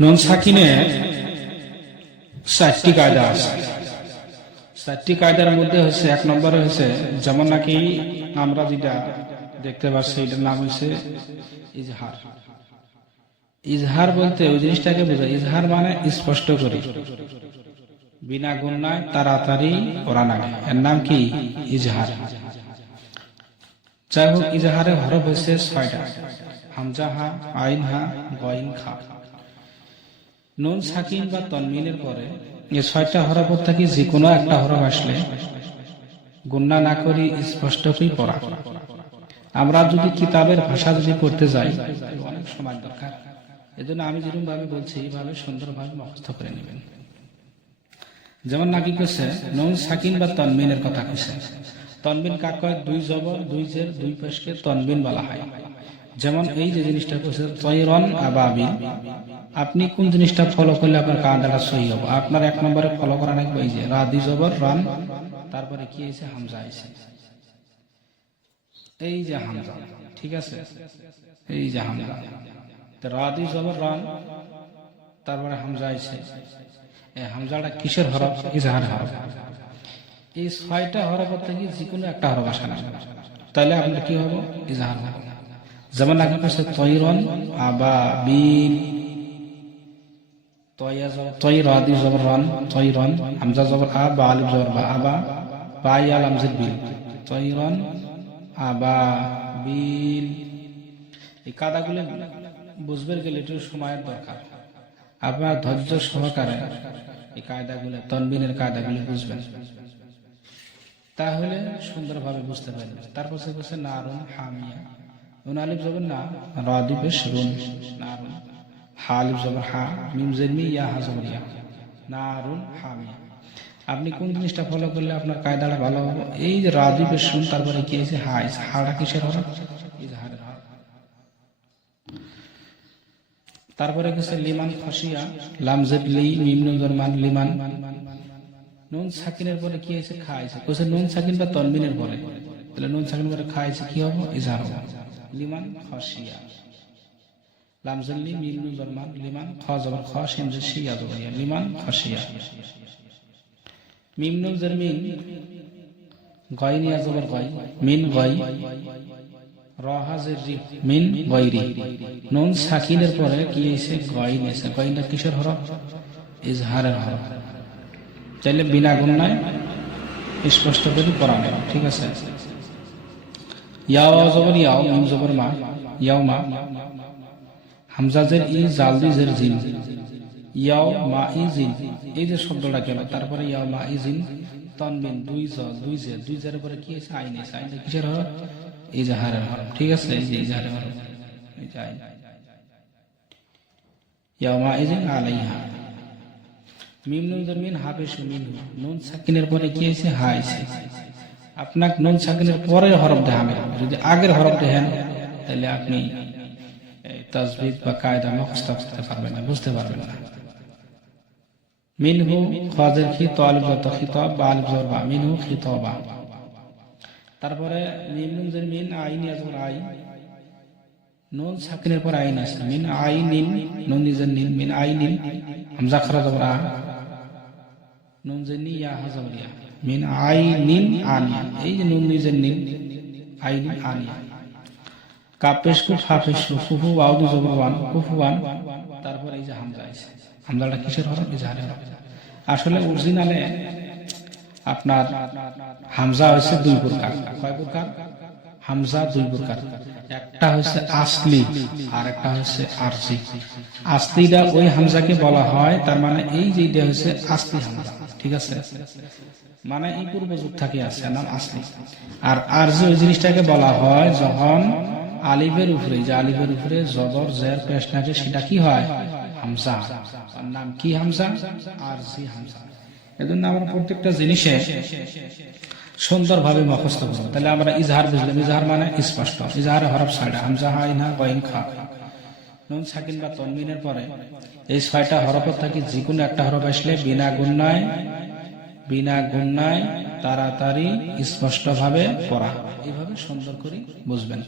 নুন সাকিনে চারটি কায়দা আছে। চারটি কায়দার মধ্যে হচ্ছে, এক নম্বরে হচ্ছে, যেমন নাকি আমরা যেটা দেখতে পাচ্ছি, এটার নাম হচ্ছে ইজহার। ইজহার বলতে ওই জিনিসটাকে বোঝায়, ইজহার মানে স্পষ্ট করি। বিনা গুণায় তাড়াতাড়ি করা লাগে এর নাম কি? ইজহার। যাই হোক ইজহারের হরফ হয়েছে ছয়টা। হামজা হা, আইন হা খা। নুন, সাকিন বা তনমিনের পরে এই ছয়টা হরফ থেকে যে কোনো একটা হরফ আসলে গুন্না না করি স্পষ্ট করে পড়া। আমরা যদি কিতাবের ভাষা যদি পড়তে যাই, অনেক সময় দরকার। এজন্য আমি যেরকম ভাবে বলছি, এইভাবে সুন্দরভাবে মুখস্থ করে নেবেন। যেমন নাকি কেছে নুন, সাকিন বা তনমিনের কথা কেছে তনবিন কাক দুই জবর, দুই জের, দুই পেশকে তনবিন বলা হয়। যেমন এই যে জিনিসটা কেছে তৈরন আবাবিল। আপনি কোন জিনিসটা ফলো করলে আপনার কাঁদাটা সহি হবে? আপনার এক নম্বরে ফলো করা লাগবে এই যে রাদি জবর, রান, তারপরে কি হয়েছে? হামজা আইছে এই যে হামজা, ঠিক আছে? এই যে হামজা। রাদি জবর, রান, তারপরে হামজা আইছে এই হামজাটা কিসের হরফ? ইজহার হরফ। এই ছয়টা হরফ থেকে যে কোনো একটা হরফ আসে না। তাহলে আপনার কি হবে? ইজহার হবে। যেমন আগে পাশে তৈরন, আবা বিল তৈ রাদি জবর রান, তৈরন, হামজা জবর আ, বা আলিফ জবর বা আবা তৈরন বুঝবে গেলে একটু সময়ের দরকার। আপনার ধৈর্য সহকারে এই কায়দাগুলো, তনবিনের কায়দাগুলো বুঝবেন। তাহলে সুন্দরভাবে বুঝতে পারবেন। তারপর সে বলছে নারুন, হামিয়া। নুন আলিফ জবর না রাদি বেশ রুন হা আলিফ জবর হা, মিম জেরমি ইয়া, হা জবর ইয়া। হামিয়া আপনি কোন জিনিসটা ফলো করলে আপনার কায়দাটা ভালো হবে? এই যে রাদি বেশ শুন তারপরে কি আছে হা হাটা কিসের হরফ তারপরে গেছে লিমান খসিয়া লামজেদ লি, মিম নুন জরমান লিমান। নুন সাকিনের পরে কি হয়েছে? খাইছে কোসে নুন সাকিন বা তনবিনের পরে। তাহলে নুন সাকিন পরে খাইছে কি হবে? ইজহার হবে। লিমান খসিয়া লামজেদ লি মিম নুন জরমান লিমান খ জবর খ শিন জে শিয়া জবর ইয়া লিমান খসিয়া মিম নুন জরমিন গয়ন ইয়া জবর গয় মিন গয় মিন গৈরি। নুন সাকিনের পরে কি এসে গইন এসে গইনটা কিসের হরফ? ইজহারের হরফ। চাইলে বিনা গুণায় স্পষ্ট করে পড়ানো, ঠিক আছে? ইয়াও জবর ইয়াও মিম জবর মা, ইয়াও মা। হামজা জের ই জাল দি জের জিন। ইয়াও মা ই জিন। এই যে শব্দটা গেল, তারপরে ইয়াও মা ই জিন, তনবিন দুই জ, দুই জের দুই জের পরে কি আছে? আইন এসে আইন কিসের হরফ ইজহারের হরফ ঠিক আছে? এই যে ইজহারের হরফ এই যে আইন। ইয়ামা ইজিন আলাইহা। মিম নুন জমিন হাফেশ মিন নুন সাকিনের পরে কি আছে? হা আছে। আপনাকে নুন সাকিনের পরে হরফ দেখাবে যদি আগের হরফ দেখেন, তাহলে আপনি তাজবিদ বা কায়দা মুখস্থ করতে পারবেন না, বুঝতে পারবেন না। মিনহু খাজের খি তালিব যত খিতাব বা আলিফ জবর বা? মিনহু খিতাবা। তারপরে মিম নুন জের মিন আইন ইয়াজবর আই। নুন সাকিনের পর আইন আছে। মিন আই নিন নিজের নিন, মিন আই নিন হামজা খরা জবর নুন জের নি ইয়া হা জবর ইয়া। মিন আই নিন আনিয়া। এই যে নুন নিজের নিন আই নিন আনিয়া। কাপেশ কু ফাফেশ ফুফু ওয়াউদু জবর ওয়ান, কুফু ওয়ান। তারপর এই যে হামজা আছে। হামজাটা কিসের হরফ? ইজহারের হরফ। আসলে অরিজিনালে আপনার হামজা হয়েছে দুই প্রকার। কয় প্রকার? হামজা দুই প্রকার। একটা হচ্ছে আসলি আর একটা হচ্ছে আরজি। আসলিটা ওই হামজাকে বলা হয়, তার মানে এই যেটা হচ্ছে আসলি হামজা। ঠিক আছে? মানে এই পূর্ব যুগ থেকে আছে নাম আসলি। আর আর যে ওই জিনিসটাকে বলা হয় যখন আলিফের উপরে, যে আলিফের উপরে জবর, জের, পেশ থাকে সেটা কি হয়? হামজা। নাম কি হামজা? আরজি হামজা। এজন্য আমরা প্রত্যেকটা জিনিসে সুন্দরভাবে মুখস্থ করব। তাহলে আমরা ইজহার বুঝলাম। ইজহার মানে স্পষ্ট। ইজহার হরফ সাইডা। হামজা হাই না গইন খা। নুন, সাকিন বা তনমিনের পরে এই ছয়টা হরফের থাকি যে কোনো একটা হরফ আসলে বিনা গুণায় বিনা গুণায় তাড়াতাড়ি স্পষ্টভাবে পড়া। এইভাবে সুন্দর করে বুঝবেন।